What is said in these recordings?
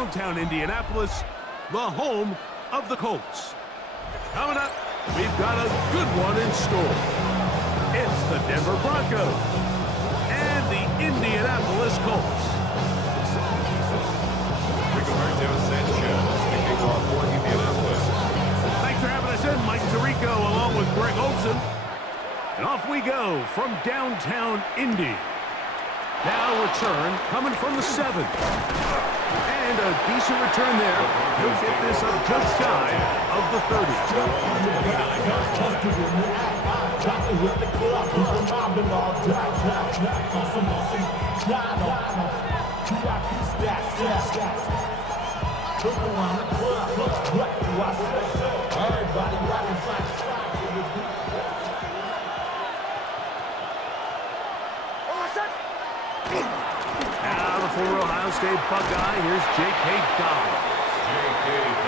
downtown Indianapolis, the home of the Colts. Coming up, we've got a good one in store. It's the Denver Broncos and the Indianapolis Colts. Thanks for having us in, Mike Tirico, along with Greg Olson. And off we go from downtown Indy. Now return coming from the 7. And a decent return there. He'll get this up just shy of the 30. Now the former Ohio State Buckeye, here's J.K. Dobbins.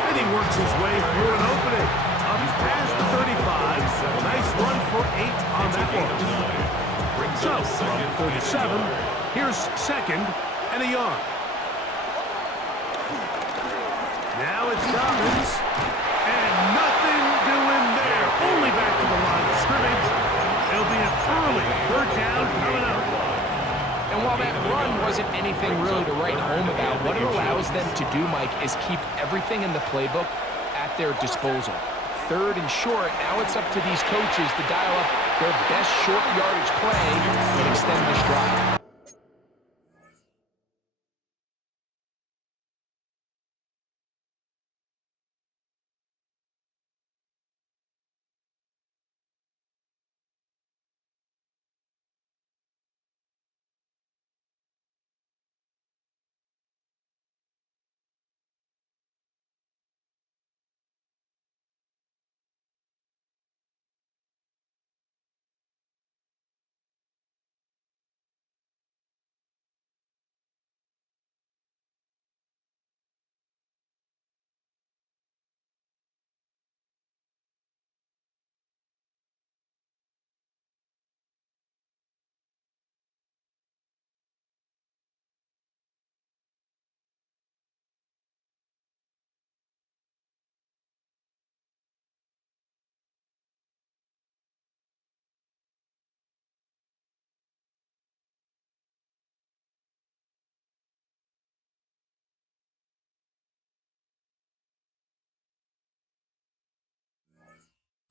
And he works his way through an opening. Up past the 35. Nice run for 8 on that one. So, from 37, here's second and a yard. Now it's Dobbins. And nothing doing there. Only back to the line of scrimmage. It'll be an early 3rd down coming up. And while that run wasn't anything really to write home about, what it allows them to do, Mike, is keep everything in the playbook at their disposal. 3rd and short, now it's up to these coaches to dial up their best short yardage play and extend this drive.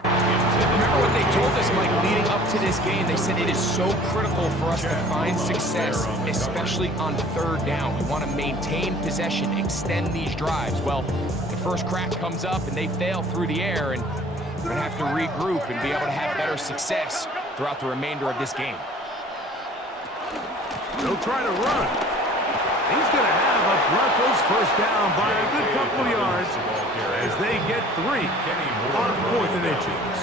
Remember what they told us, Mike, leading up to this game? They said it is so critical for us to find success, especially on 3rd down. We want to maintain possession, extend these drives. Well, the first crack comes up and they fail through the air, and we're going to have to regroup and be able to have better success throughout the remainder of this game. They'll try to run. He's going to have a Broncos first down by a good couple of yards as they get 3 on 4th and inches.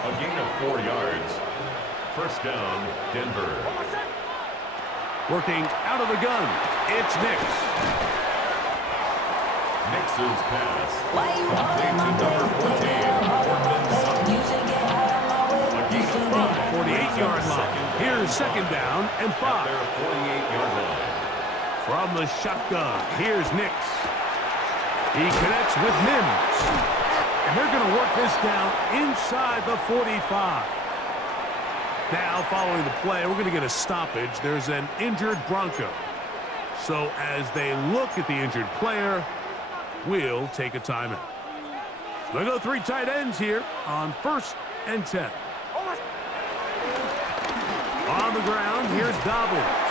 A gain of 4 yards. First down, Denver. Working out of the gun, it's Nix. Nix's pass. Complete to number 14. A gain of 5. 48-yard line. Here's second down and 5. Their 48-yard line. From the shotgun, here's Nix. He connects with Mims. And they're going to work this down inside the 45. Now, following the play, we're going to get a stoppage. There's an injured Bronco. So as they look at the injured player, we'll take a timeout. They'll go 3 tight ends here on 1st and 10. On the ground, here's Dobbins.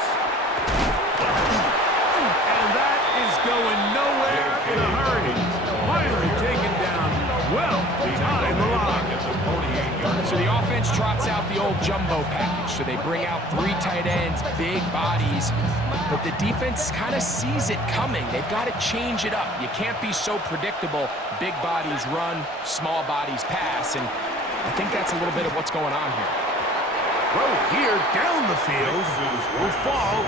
And that is going nowhere in a hurry. Finally taken down well behind the line. So the offense trots out the old jumbo package. So they bring out 3 tight ends, big bodies, but the defense kind of sees it coming. They've got to change it up. You can't be so predictable. Big bodies run, small bodies pass, and I think that's a little bit of what's going on here. Throw here down the field will fall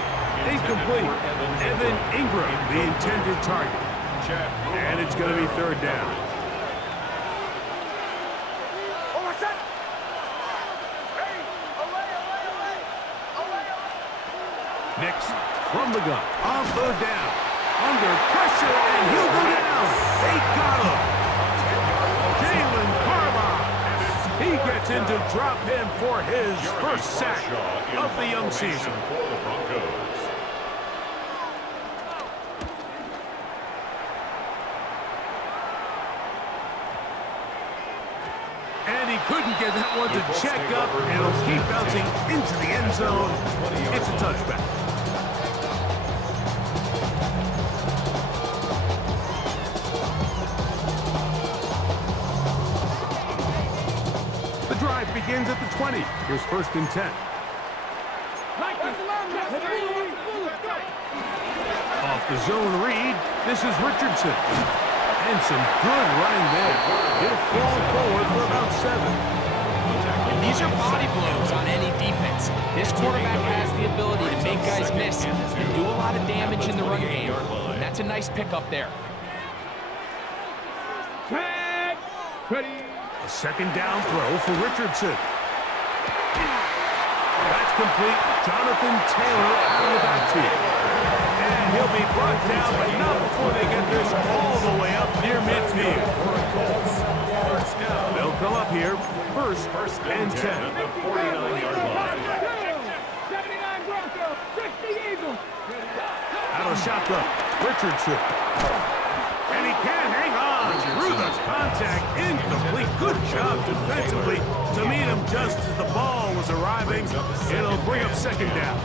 incomplete. Evan Ingram, the intended target. And it's going to be 3rd down. Nix from the gun on 3rd down. Under pressure, and he'll go down. They got him. Jalen Carvine. He gets in to drop him for his first sack of the young season. And he couldn't get that one to check up. It'll keep bouncing into the end zone. It's a touchback. The drive begins at the 20. Here's 1st and 10. Off the zone read, this is Richardson. And some good running there. He'll fall forward for about 7. And these are body blows on any defense. This quarterback has the ability to make guys miss and do a lot of damage in the run game. And that's a nice pickup there. A 2nd down throw for Richardson. That's complete. Jonathan Taylor out of the backfield. And he'll be brought down, but not before they get this all the way up near midfield. They'll come up here, first and 10. At the 49-yard line. Out of shotgun, Richardson. And he can't hang on through the contact. Incomplete. Good job defensively to meet him just as the ball was arriving. It'll bring up 2nd down.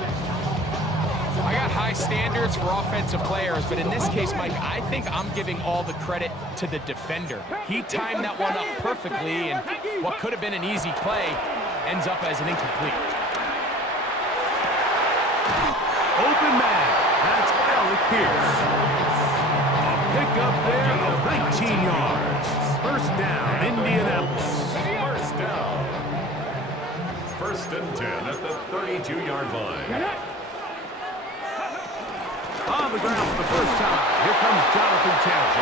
I got high standards for offensive players, but in this case, Mike, I think I'm giving all the credit to the defender. He timed that one up perfectly, and what could have been an easy play ends up as an incomplete. Open man. That's Alec Pierce. A pickup there of 19 yards. 1st down, Indianapolis. 1st down. 1st and 10 at the 32-yard line. On the ground for the first time. Here comes Jonathan Taylor.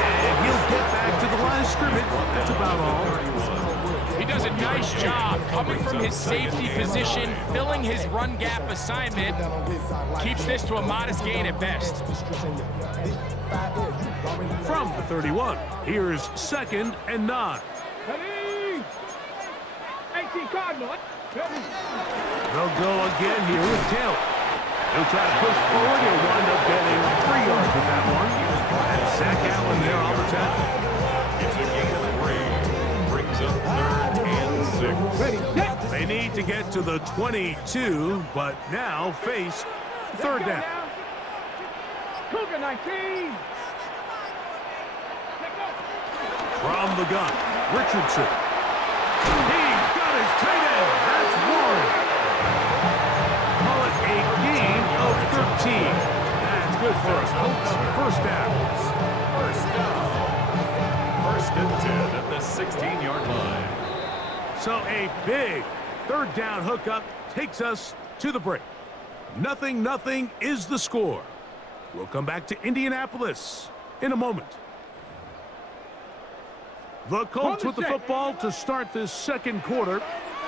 And he'll get back to the line of scrimmage. That's about all. He does a nice job coming from his safety position, filling his run gap assignment. Keeps this to a modest gain at best. From the 31, here's 2nd and 9. They'll go again here with Taylor. He'll try to push forward. He'll wind up getting 3 yards with that one. And Zach Allen there on the tackle. It's a gain of 3. Brings up 3rd and 6. They need to get to the 22, but now face 3rd down. Cougar 19. From the gun, Richardson. He's got his tight end. That's Warren. Call it a gain of 13. That's good for us. Colts. 1st down. 1st down. 1st and 10 at the 16-yard line. So a big 3rd down hookup takes us to the break. 0-0 is the score. We'll come back to Indianapolis in a moment. The Colts with the football to start this 2nd quarter.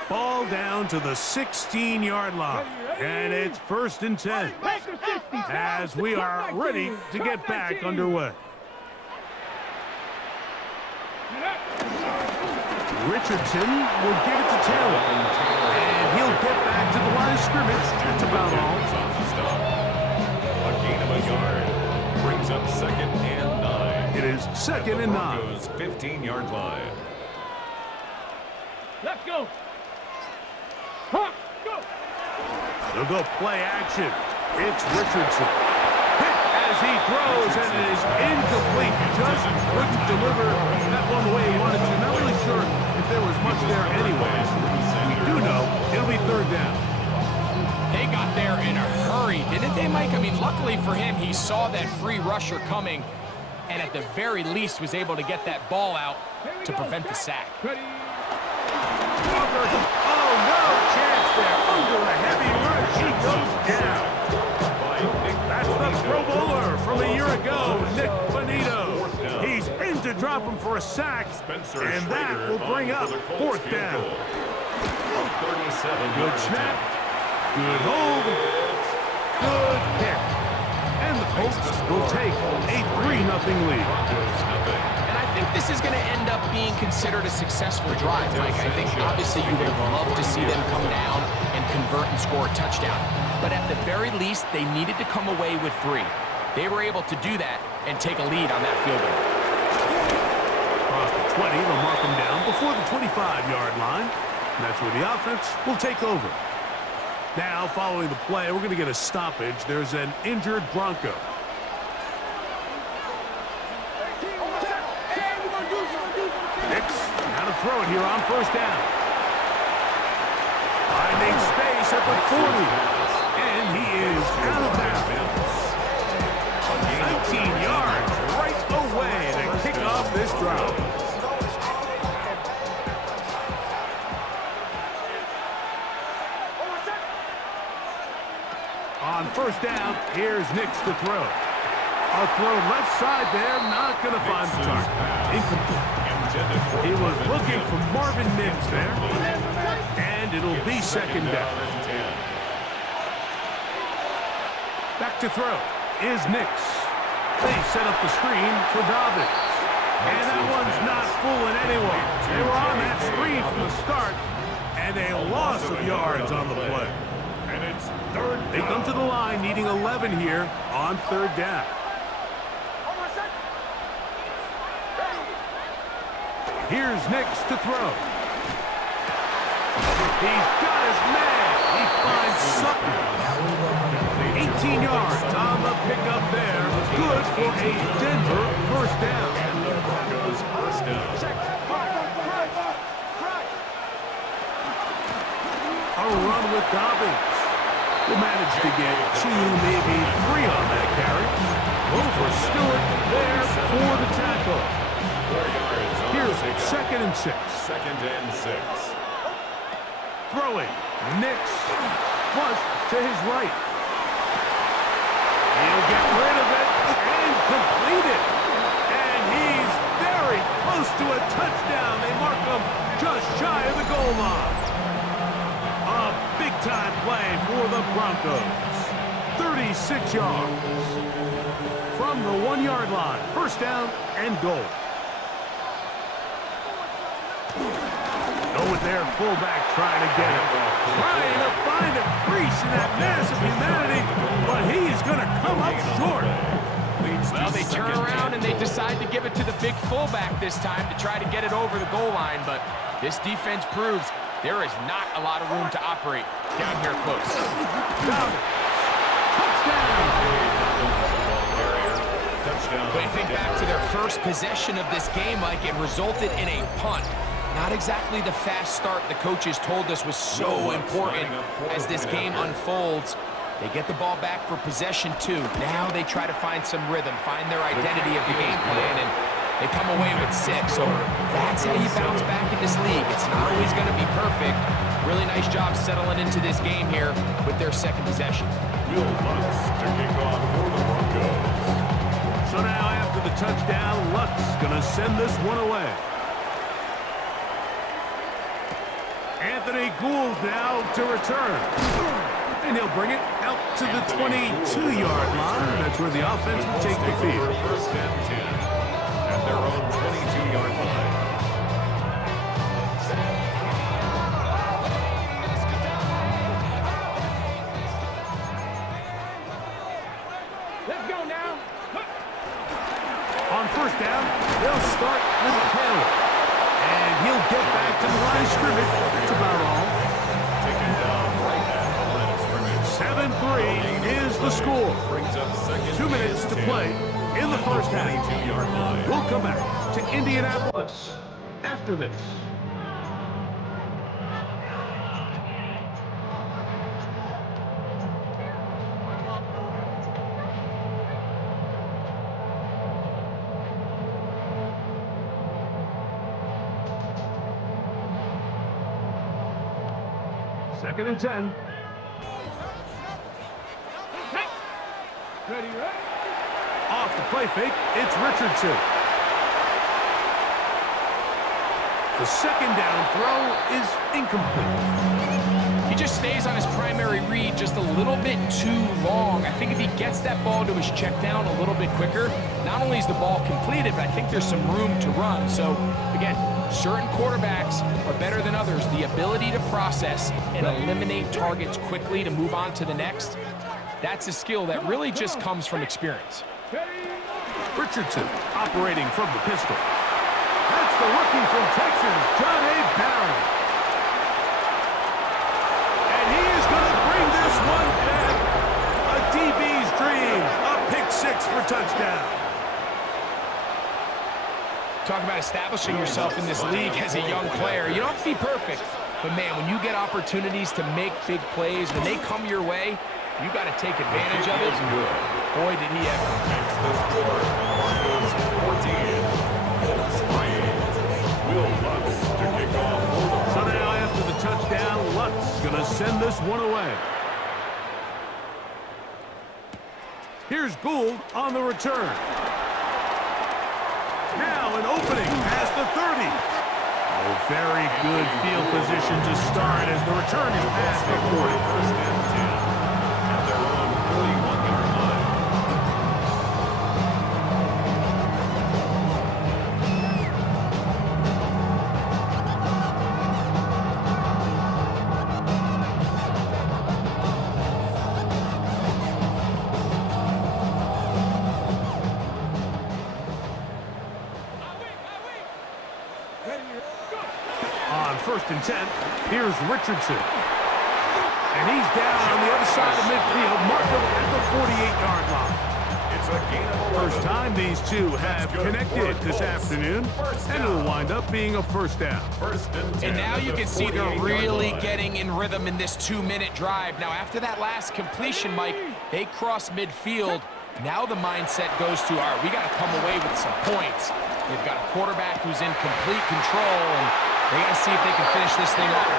Ball down to the 16-yard line. And it's 1st and 10 as we are ready to get back underway. Richardson will give it to Taylor. And he'll get back to the line of scrimmage. That's about all. A gain of a yard. Brings up 2nd and 9. It is 2nd and 9. Broncos 15-yard line. Let's go. Huh, go. They'll go play action. It's Richardson. Hit as he throws, and it is incomplete. Just couldn't deliver that one the way he wanted to. Not really sure if there was much there anyways. We do know it'll be 3rd down. They got there in a hurry, didn't they, Mike? I mean, luckily for him, he saw that free rusher coming, and at the very least was able to get that ball out to prevent the sack. Oh, no chance there. Under a heavy rush, he goes down. That's the Pro Bowler from a year ago, Nick Bonito. He's in to drop him for a sack, and that will bring up 4th down. Good snap, good hold, good hit. And the Colts will take a 3-0 lead. And I think this is going to end up being considered a successful drive, Mike. I think obviously you would have loved to see them come down and convert and score a touchdown. But at the very least, they needed to come away with 3. They were able to do that and take a lead on that field goal. Across the 20, they'll mark them down before the 25-yard line. And that's where the offense will take over. Now, following the play, we're going to get a stoppage. There's an injured Bronco. Nix, now to throw it here on first down. Finding space at the 40. And he is out of bounds. 19 yards right away to kick off this drive. On first down, here's Nix to throw. A throw left side there, not going to find the target. Incomplete. He was looking for Marvin Mims there. And it'll be second down. Back to throw is Nix. They set up the screen for Dobbins. And that one's not fooling anyone. They were on that screen from the start. And a loss of yards on the play. And it's third down. They come to the line needing 11 here on third down. Here's Nix to throw. He's got his man. He finds Sutton. 18 yards on the pickup there. Good for a Denver first down. And the Broncos first down. A run with Dobbins. Will manage to get 2, maybe 3 on that carry. Over Stewart there for the tackle. 4 yards on Here's the pickup. 2nd and 6. 2nd and 6. Throwing. Nix. Flush to his right. He'll get rid of it and complete it. And he's very close to a touchdown. They mark him just shy of the goal line. A big-time play for the Broncos. 36 yards. From the 1-yard line. First down and goal. Go with their fullback trying to get it. Trying to find a crease in that massive humanity, but he's going to come up short. Well, they turn around and they decide to give it to the big fullback this time to try to get it over the goal line, but this defense proves there is not a lot of room to operate down here close. Touchdown. But you think back to their first possession of this game, like it resulted in a punt. Not exactly the fast start the coaches told us was so important as this game unfolds. They get the ball back for possession 2. Now they try to find some rhythm, find their identity of the game plan, and they come away with 6. So that's how you bounce back in this league. It's not always going to be perfect. Really nice job settling into this game here with their second possession. Will Lutz to kick off for the Broncos. So now after the touchdown, Lutz going to send this one away. Anthony Gould now to return. And he'll bring it out to the 22-yard line. That's where the offense will take the field. First and 10 at their own 22-yard line. Let's go now. On first down, they'll start with Taylor. And he'll get back to the line of scrimmage. That's about all. Taken down right at the line of scrimmage. 7-3 is the score. Brings up 2nd 2 minutes to play in the first half. 22-yard line. We'll come back to Indianapolis after this. Second and 10. Ready, ready? Off the play fake, it's Richardson. The second down throw is incomplete. He just stays on his primary read just a little bit too long. I think if he gets that ball to his check down a little bit quicker, not only is the ball completed, but I think there's some room to run. So, again, certain quarterbacks are better than others. The ability to process and eliminate targets quickly to move on to the next, that's a skill that really just comes from experience. Richardson operating from the pistol. That's the rookie from Texas, John A. Barron. And he is going to bring this one back. A DB's dream. A pick-6 for touchdown. Talk about establishing yourself in this league as a young player. You don't have to be perfect, but man, when you get opportunities to make big plays, when they come your way, you got to take advantage of it. Boy, did he ever. Makes the score. Broncos 14. Colts 3. Will Lutz to kick off. So now after the touchdown, Lutz going to send this one away. Here's Gould on the return. Now an opening past the 30. Oh, very good field position to start as the return is past the 40. First and 10 at their own 41-yard line. On 1st and 10, here's Richardson. And he's down on the other side of midfield, marked at the 48-yard line. It's a gain of 11. First time these two have connected this afternoon, and it'll wind up being a first down. First and 10. And now you at the can see they're 48-yard really line. getting in rhythm in this 2-minute drive. Now, after that last completion, Mike, they cross midfield. Now the mindset goes to, all right, we got to come away with some points. They've got a quarterback who's in complete control, and they got to see if they can finish this thing off.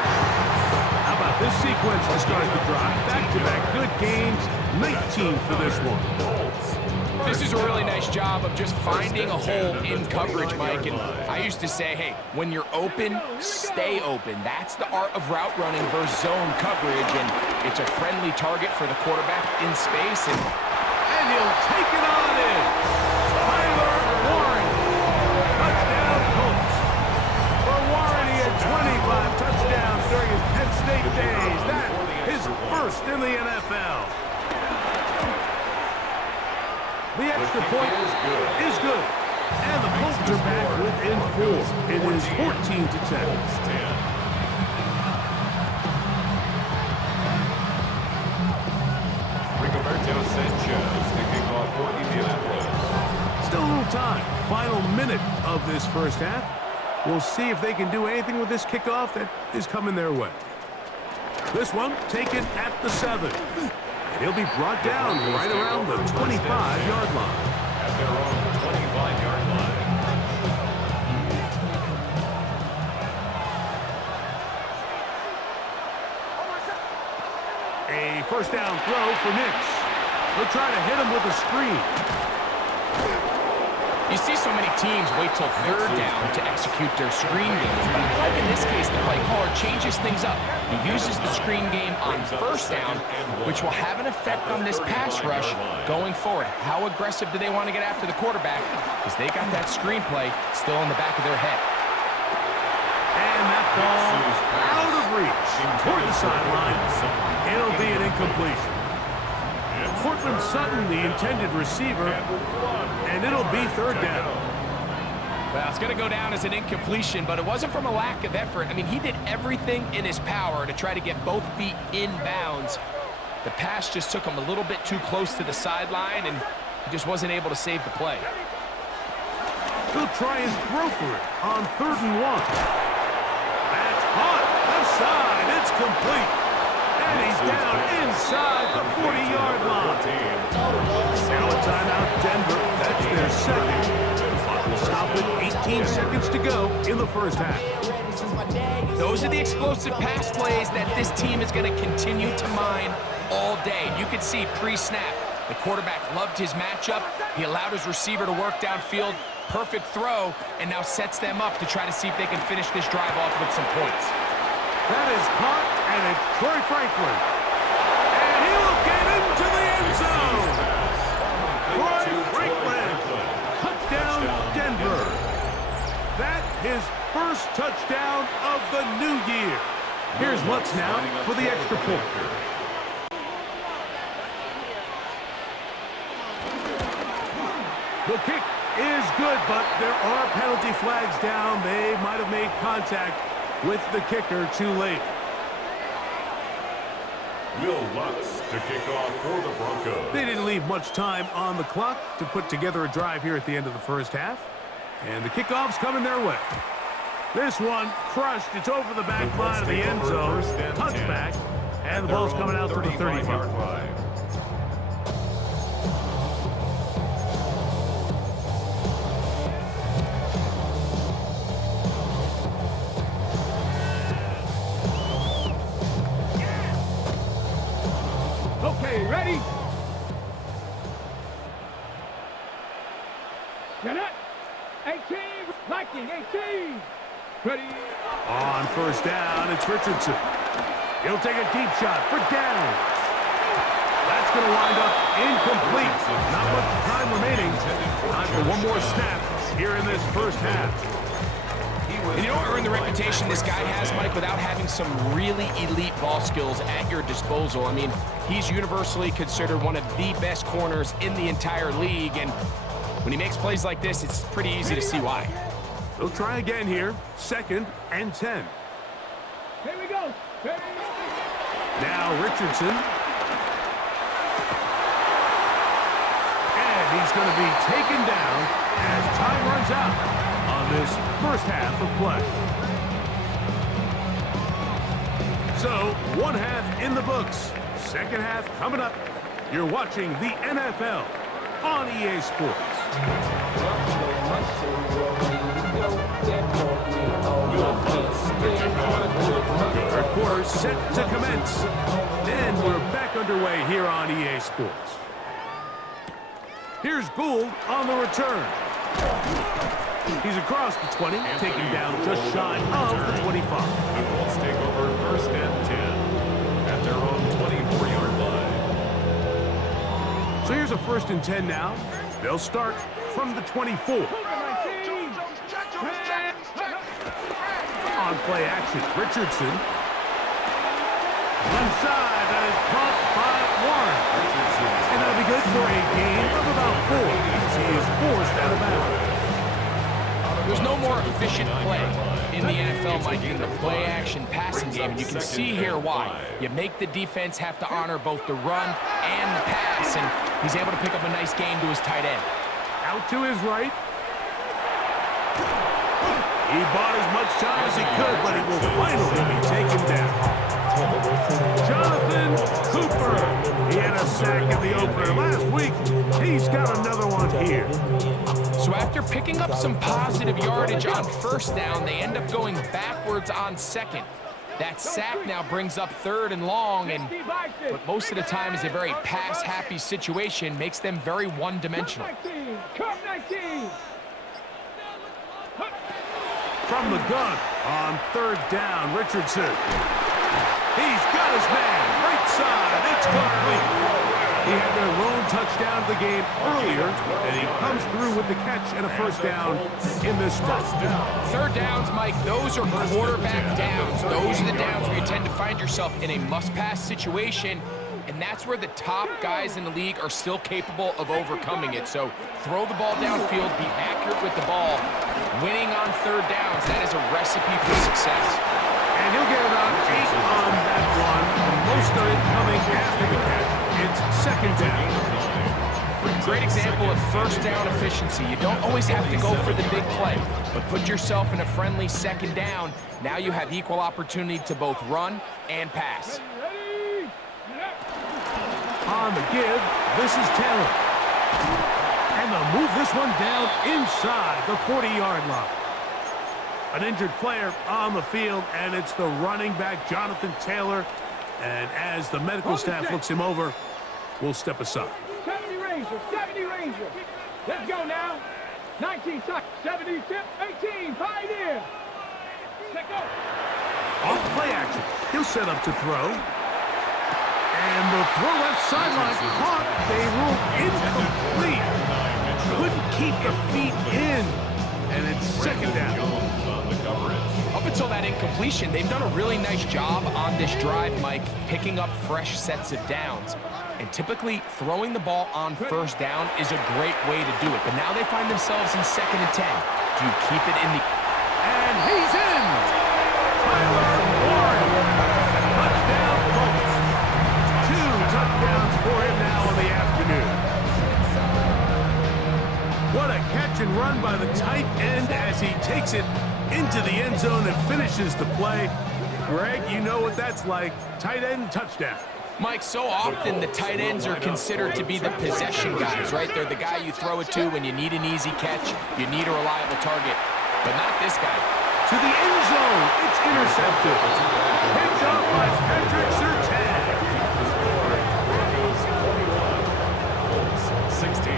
How about this sequence to start the drive? Back-to-back good games, 19 for this one. This is a really nice job of just finding a hole in coverage, Mike. And I used to say, hey, when you're open, stay open. That's the art of route running versus zone coverage, and it's a friendly target for the quarterback in space. And he'll take it on in. Tyler Warren. Touchdown, Colts. For Warren, he had 25 touchdowns during his Penn State days. That is first in the NFL. The extra point is good. And the Colts are back within 4. It is 14 to 10. Rigoberto Sanchez to kick off for Indianapolis. Still a little time. Final minute of this first half. We'll see if they can do anything with this kickoff that is coming their way. This one taken at the 7. And he'll be brought down right around the 25-yard line. At their own 25-yard line. A first down throw for Nix. They'll try to hit him with a screen. You see so many teams wait till 3rd down to execute their screen game, but I like in this case the play caller changes things up. He uses the screen game on 1st down, which will have an effect on this pass rush going forward. How aggressive do they want to get after the quarterback? Because they got that screen play still in the back of their head. And that ball out of reach toward the sideline. It'll be an incompletion. Cortland Sutton, the intended receiver, and it'll be 3rd down. Well, it's going to go down as an incompletion, but it wasn't from a lack of effort. I mean, he did everything in his power to try to get both feet in bounds. The pass just took him a little bit too close to the sideline, and he just wasn't able to save the play. He'll try and throw for it on 3rd and 1. That's hot. Left side. It's complete. And he's down inside the 40-yard line. Now a timeout, Denver. That's their second. Clock will stop with 18 seconds to go in the first half. Those are the explosive pass plays that this team is going to continue to mine all day. You can see pre-snap, the quarterback loved his matchup. He allowed his receiver to work downfield. Perfect throw, and now sets them up to try to see if they can finish this drive off with some points. That is caught And it's Troy Franklin. And he'll get into the end zone. Troy Franklin. Touchdown, Denver. That his first touchdown of the new year. Here's Lutz now for the extra point. The kick is good, but there are penalty flags down. They might have made contact with the kicker too late. Will Lutz to kick off for the Broncos. They didn't leave much time on the clock to put together a drive here at the end of the first half. And the kickoff's coming their way. This one crushed. It's over the back line of the end zone. Touchback. And the ball's coming out to the 35. line. Okay, ready? Get it? 18, Viking, 18. Ready? On first down, it's Richardson. He'll take a deep shot for Downs. That's going to wind up incomplete. Not much time remaining. Time for one more snap here in this first half. And you know what earned the reputation this guy has, Mike, without having some really elite ball skills at your disposal? I mean, he's universally considered one of the best corners in the entire league, and when he makes plays like this, it's pretty easy to see why. They'll try again here. 2nd and 10. Here we go. Ready? Now Richardson. And he's going to be taken down as time runs out on this first half of play. So, one half in the books. Second half coming up. You're watching the NFL on EA Sports. Third quarter set to commence. And we're back underway here on EA Sports. Here's Gould on the return. He's across the 20, taking down just shy of the 25. The Colts take over 1st and 10 at their own 24-yard line. So here's a 1st and 10 now. They'll start from the 24. On play action, Richardson. Left side, that is caught by Warren. And that'll be good for a gain of about 4 as he is forced out of bounds. There's no more efficient play in the NFL, Mike, than the play-action passing game, and you can see here why. You make the defense have to honor both the run and the pass, and he's able to pick up a nice game to his tight end. Out to his right. He bought as much time as he could, but he will finally be taken down. Jonathan Cooper. He had a sack in the opener last week. He's got another one here. So after picking up some positive yardage on first down, they end up going backwards on second. That sack now brings up 3rd and long, and but most of the time is a very pass-happy situation, makes them very one-dimensional. From the gun on 3rd down, Richardson. He's got his man, right side, it's complete. He had their lone touchdown of the game earlier, and he comes through with the catch and a 1st down in this spot. 3rd downs, Mike, those are quarterback downs. Those are the downs where you tend to find yourself in a must-pass situation, and that's where the top guys in the league are still capable of overcoming it. So throw the ball downfield, be accurate with the ball. Winning on 3rd downs, that is a recipe for success. And he'll get about 8 on that one. Most of it coming after the catch. It's 2nd down. Great example of 1st down efficiency. You don't always have to go for the big play, but put yourself in a friendly 2nd down. Now you have equal opportunity to both run and pass. On the give, this is Taylor. And they'll move this one down inside the 40-yard line. An injured player on the field, and it's the running back, Jonathan Taylor. And as the medical staff looks him over, we'll step aside. 70 Ranger, 70 Ranger. Let's go now. 19 tuck, 70 tip, 18, Pioneer. Let go. Off play action. He'll set up to throw. And the throw left sideline caught. They rule incomplete. Couldn't keep the feet in. And it's second down. Up until that incompletion, they've done a really nice job on this drive, Mike, picking up fresh sets of downs. And typically, throwing the ball on first down is a great way to do it. But now they find themselves in 2nd and 10. Do you keep it in the... And he's in! Tyler Warren! Touchdown, Colts. 2 touchdowns for him now in the afternoon. What a catch and run by the tight end as he takes it into the end zone and finishes the play. Greg, you know what that's like. Tight end touchdown. Mike, so often the tight ends are considered to be the possession guys, right? They're the guy you throw it to when you need an easy catch, you need a reliable target, but not this guy. To the end zone, it's intercepted. Picked up by Patrick Surtain. Colts 16.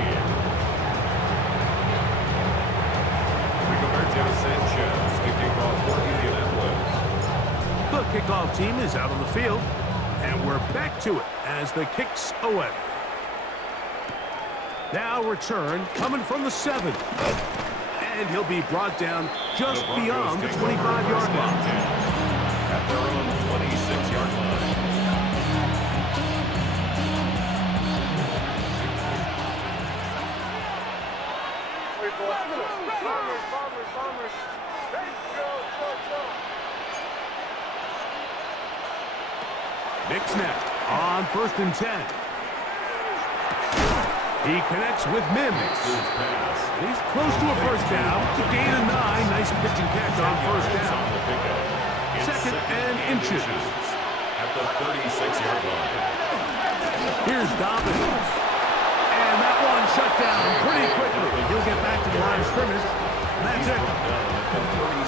Rigoberto Sanchez, the kickoff for Indianapolis. The kickoff team is out on the field. And we're back to it as the kick's away. Now return coming from the 7. And he'll be brought down just beyond the 25-yard line. At their own 26-yard line. Nick's now on 1st and 10. He connects with Mims. He's close to a first down. To gain of 9. Nice pitch and catch on first down. 2nd and inches. At the 36-yard line. Here's Dobbins. And that one shut down pretty quickly. He'll get back to the line of scrimmage. And that's it.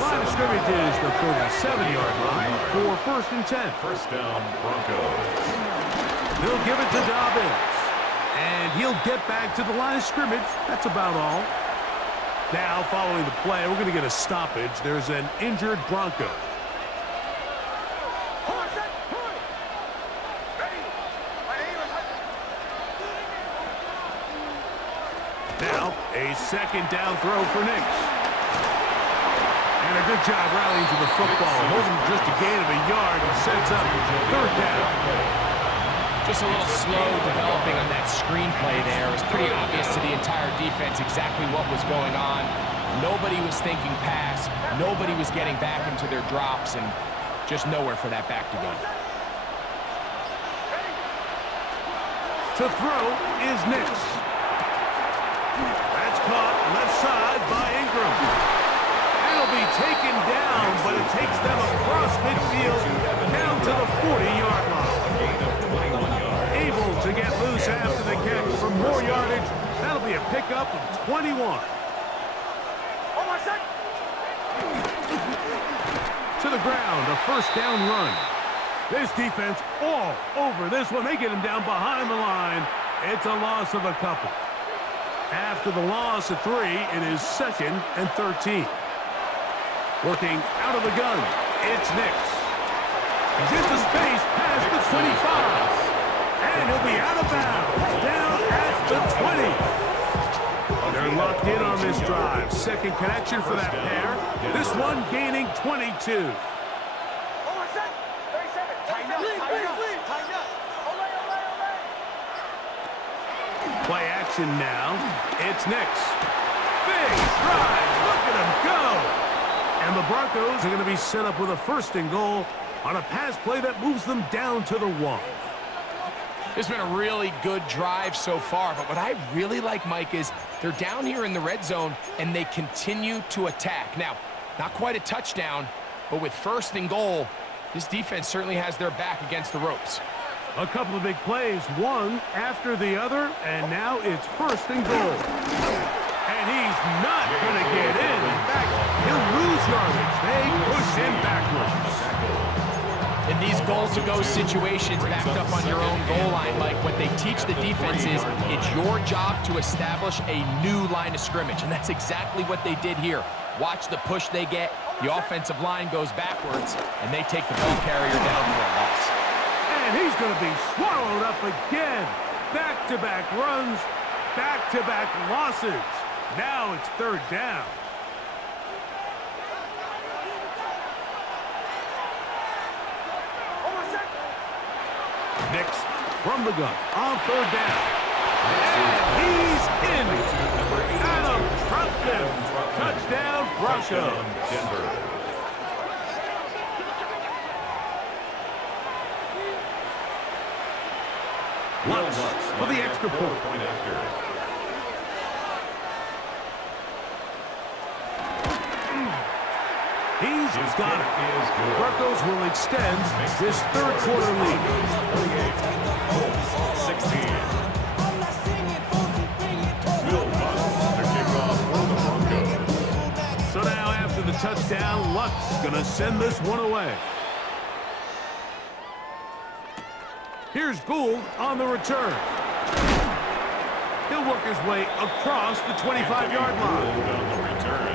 Line of scrimmage is the 37-yard line for 1st and 10. First down, Broncos. They'll give it to Dobbins. And he'll get back to the line of scrimmage. That's about all. Now, following the play, we're going to get a stoppage. There's an injured Bronco. Now, a 2nd down throw for Nix. And a good job rallying to the football. Holding just a gain of a yard and sets up 3rd down. Just a little slow developing on that screenplay there. It was pretty obvious to the entire defense exactly what was going on. Nobody was thinking pass. Nobody was getting back into their drops, and just nowhere for that back to go. To throw is Nix. That's caught left side by Ingram. It'll be taken down, but it takes them across midfield down to the 40-yard line. Able to get loose after the catch for more yardage. That'll be a pickup of 21. To the ground, a 1st down run. This defense all over this one. They get him down behind the line. It's a loss of a couple. After the loss of 3, it is 2nd and 13. Working out of the gun, it's Nix. He's into space past the 25. And he'll be out of bounds, down at the 20. They're locked in on this drive. 2nd connection for that pair. This one gaining 22. Play action now. It's Nix. Big stride. Look at him go. And the Broncos are going to be set up with a 1st and goal on a pass play that moves them down to the 1. It's been a really good drive so far, but what I really like, Mike, is they're down here in the red zone, and they continue to attack. Now, not quite a touchdown, but with 1st and goal, this defense certainly has their back against the ropes. A couple of big plays, one after the other, and now it's 1st and goal. And he's not going to get in. In fact, he'll lose yardage. They push him backwards. In these goal-to-go situations backed up on your own goal line, Mike. What they teach the defense is it's your job to establish a new line of scrimmage, and that's exactly what they did here. Watch the push they get. The offensive line goes backwards, and they take the ball carrier down for a loss. And he's going to be swallowed up again. Back-to-back runs, back-to-back losses. Now it's third down. Nix from the gun on third down. And he's in. Adam Trumpkin. Touchdown, Broncos. Lutz for the extra point. He's got it. Broncos will extend this third quarter lead. 16. Will Lutz to kick off for the Broncos. So now after the touchdown, Lutz gonna send this one away. Here's Gould on the return. He'll work his way across the 25-yard line. On the return.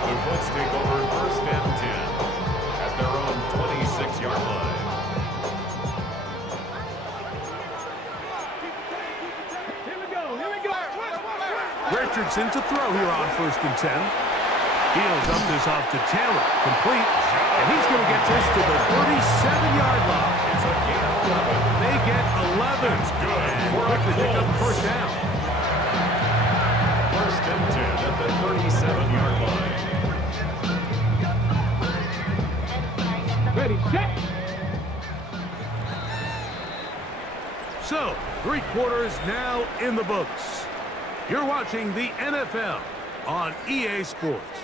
The Colts take over first and 10 at their own 26-yard line. Here we go. Richardson to throw here on first and 10. He'll dump this off to Taylor. Complete. And he's going to get this to the 37-yard line. It's a gain of 11. They get 11. That's good. And quickly pick up the first down. First and 10 at the 37-yard line. Ready, set. So, 3 quarters now in the books. You're watching the NFL on EA Sports.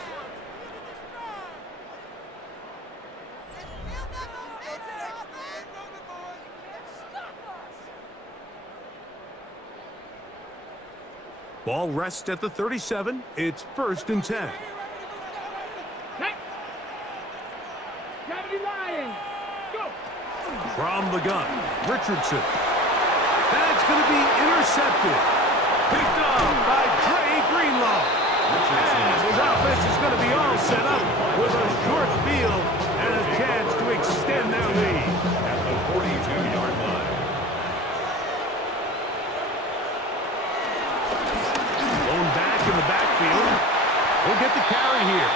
Ball rests at the 37. It's first and 10. Gravity Lion. Go. From the gun, Richardson. That's going to be intercepted. Picked up by Dre Greenlaw. And his offense is going to be all set up with a short field and a chance to extend their lead. At the 42-yard line. Going back in the backfield. He'll get the carry here.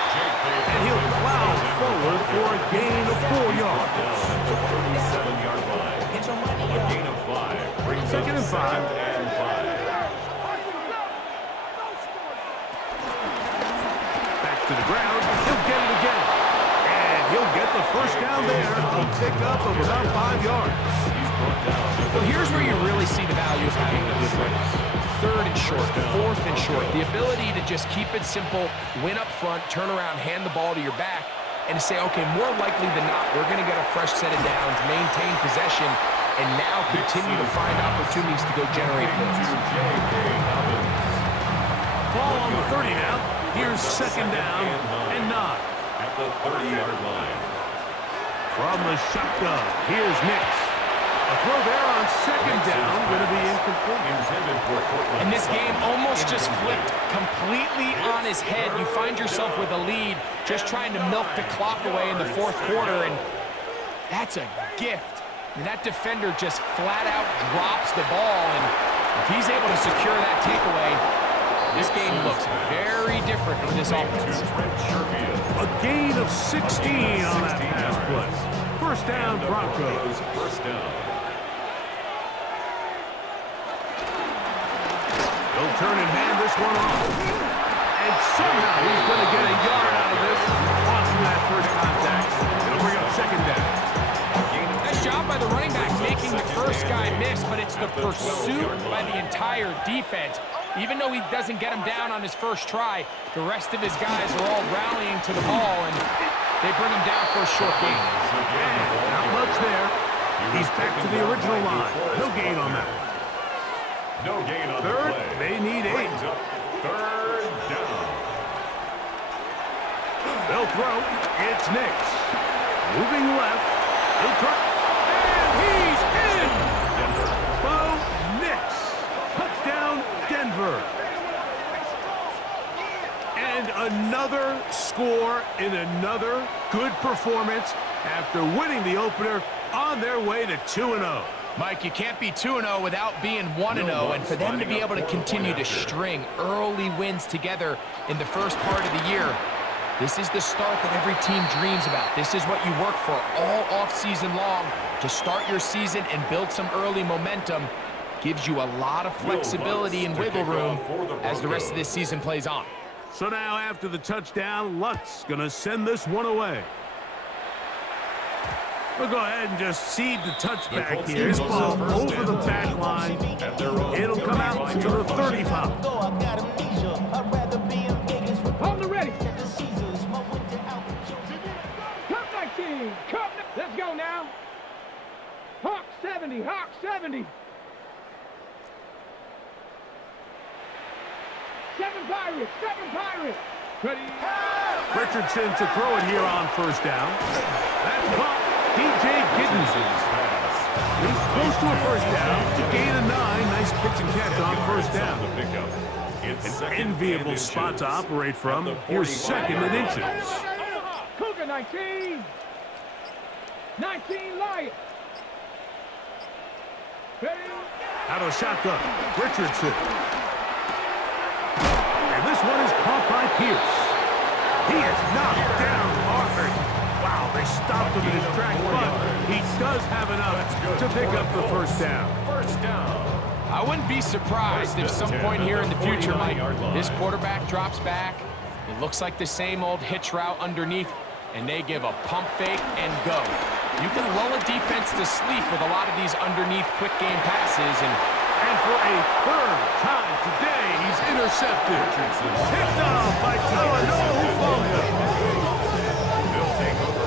And he'll plow forward for a gain of 4 yards. At the 37-yard line. A gain of 5 brings Second and 5. Second and 5. Back to the ground. He'll get it again. And he'll get the first down there. A pickup of about 5 yards. He's brought down. Well, here's where you really see the value of having a good run. Third and short, fourth and short. The ability to just keep it simple, win up front, turn around, hand the ball to your back, and to say, okay, more likely than not, we're going to get a fresh set of downs, maintain possession, and now continue to find opportunities to go generate points. Ball on the 30 now. Here's second down and 9. At the 30-yard line. From the shotgun, here's Nix. A throw there on second down, going to be incomplete. Intended for Portland. And this game almost just flipped completely on his head. You find yourself with a lead, just trying to milk the clock away in the fourth quarter, and that's a gift. And that defender just flat out drops the ball, and if he's able to secure that takeaway, this game looks very different for this offense. A gain of 16 on that pass play. First down, Broncos. First down. He'll turn and hand this one off. And somehow he's going to get a yard out of this. Watching that first contact. It'll bring up second down. Nice job by the running back making the first guy miss, but it's the pursuit by the entire defense. Even though he doesn't get him down on his first try, the rest of his guys are all rallying to the ball, and they bring him down for a short gain. And not much there. He's back to the original line. No gain on that. No gain on Third, the play. they need 8. Third down. They'll throw. It's Nix. Moving left. He'll try. And another score in another good performance after winning the opener on their way to 2-0. Mike, you can't be 2-0 without being 1-0, and for them to be able to continue to string early wins together in the first part of the year, this is the start that every team dreams about. This is what you work for all offseason long to start your season and build some early momentum. Gives you a lot of flexibility and wiggle room as the rest of this season plays on. So now after the touchdown, Luck's going to send this one away. We'll go ahead and just seed the touchback here. This ball over the back line. It'll come out to the 35. On the ready. Cup 19. Cup. Let's go now. Hawk 70. Hawk 70. 7 Pirates. 7 Pirates. Ready. Richardson to throw it here on first down. That's caught. DJ Giddens. He's close to a first down. Gain of 9. Nice pitch and catch on first down. An enviable spot to operate from. Here's second and inches. Cougar 19. 19 Lion. Ready. Out of shotgun. Richardson. And this one is caught by Pierce. He is knocked down hard. Wow, they stopped him in his tracks, but he does have enough to pick up the first down. First down. I wouldn't be surprised if some point here in the future, Mike, this quarterback drops back. It looks like the same old hitch route underneath, and they give a pump fake and go. You can lull a defense to sleep with a lot of these underneath quick game passes, and for a third time today, he's intercepted. Picked off by Talanoa Hufanga. They'll take over